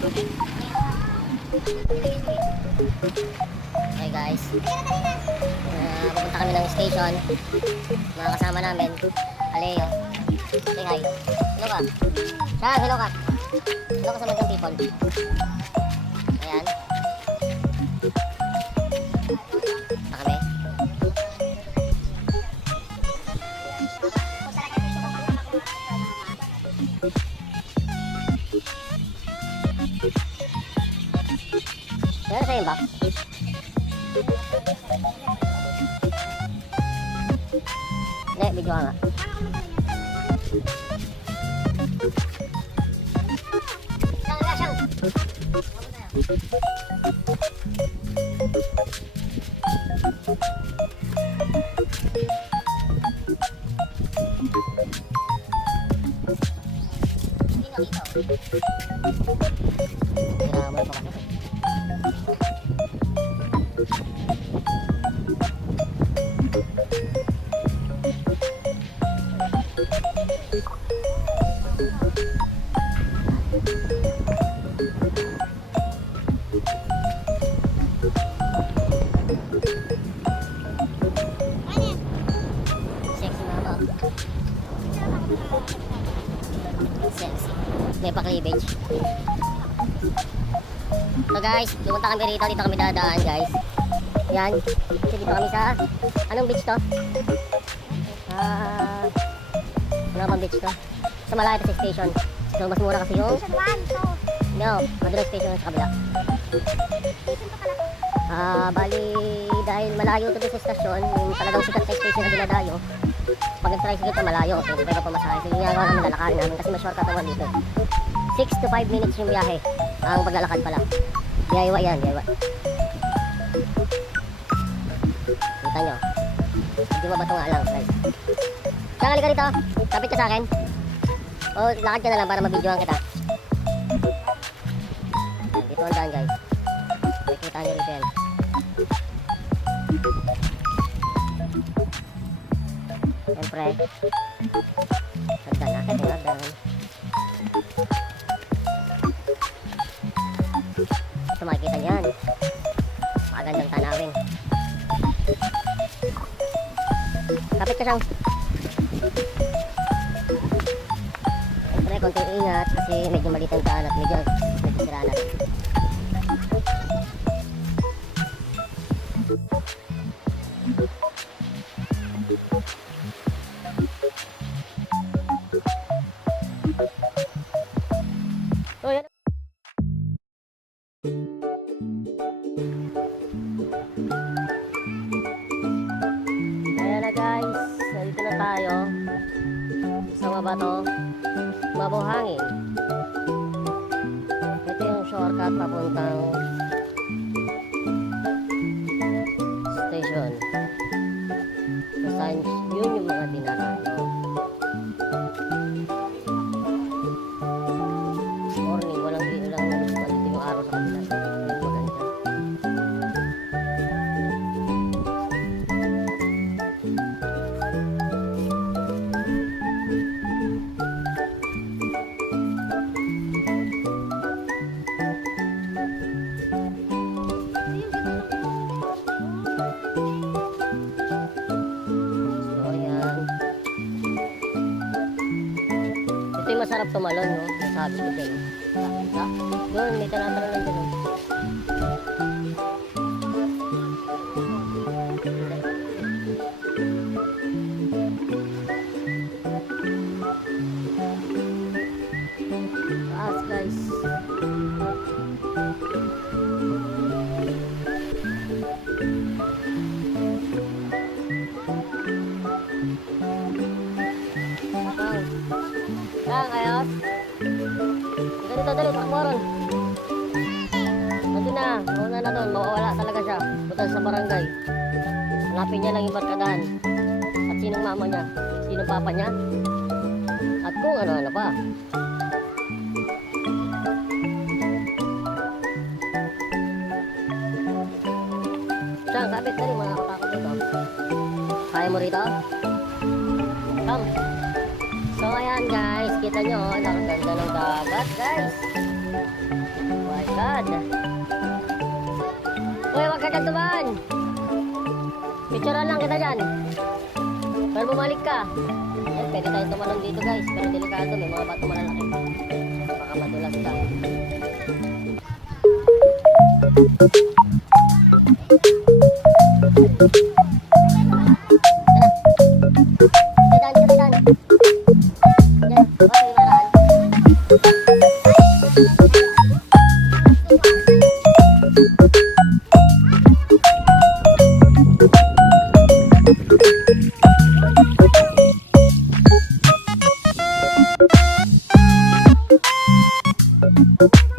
Okay guys, pupunta kami ng station. Mga kasama namin, Aleo. Say hi. Hello ka. Shang, hello ka. Hello ka sa mga people. Ayan. Punta kami. Meron sa'yo ba? Hindi, video ka nga. Siyang! Hindi nakita. Hiraman pa kasi. Sexy mama. Sexy. May pa-cleavage. So guys, pumunta kami rito. Dito kami dadaan guys. Yan. Kasi dito kami sa... Anong beach to? Ano bang beach to? Sa Malaya sa station. So mas mura kasi yung... No, Maduro station sa kabila. Bali, dahil malayo to din sa stasyon, yung talagang sikat sa station na dinadayo, pag nag-tricycle ka malayo, okay, pero pamasahe. So yung ginagawa namin lalakarin namin kasi may shortcut naman dito. 6 to 5 minutes yung biyahe. Ang paglalakad pala. Diyawa yan, diyawa. Kita nyo. Hindi ba bato nga lang, guys. Saan halika rito? Kapit ka sa akin. O, lakad ka na lang para mabidyoan kita. Dito ang daan, guys. Nakikita nyo rito yan. Siyempre, hagdan, akit yung hagdan. Ito makikita nyo yan. Magandang tanawin. Kapit ka siyang. Siyempre, konting ingat kasi medyo maliit ang daan at medyo siraan natin. So, yan. Ayan na guys, nandito na tayo sa Mabato, Mabuhangin. Ito yung shortcut papuntang station. Kung saan yun yung mga dinarayo. Morning, walang malitin yung araw sa kanila. Maganda. Masarap tumalon, no? Sabi ko din. Nakita? Doon, may tanatanong lang dyan. Taas, guys. Lang, ayos. Dito, dali, takmoron. Nandun na, mauna na doon, mawawala talaga siya. Punta sa barangay. Hanapin niya lang yung barkadahan. At sinong mama niya, sinong papa niya. At kung ano-ano pa. Siyang, sabit na rin mga katakot dito. Kaya mo rito? Come. So ayan guys, kita nyo, nakaganda ng dagat guys. Oh my God. Uy, wag ka dyan tumaan. Picturean lang kita dyan. Pero bumalik ka. Ayan, pwede tayo tumalon dito guys. Pero delikado, may mga bato malalaki. Baka madulas ka. Thank you.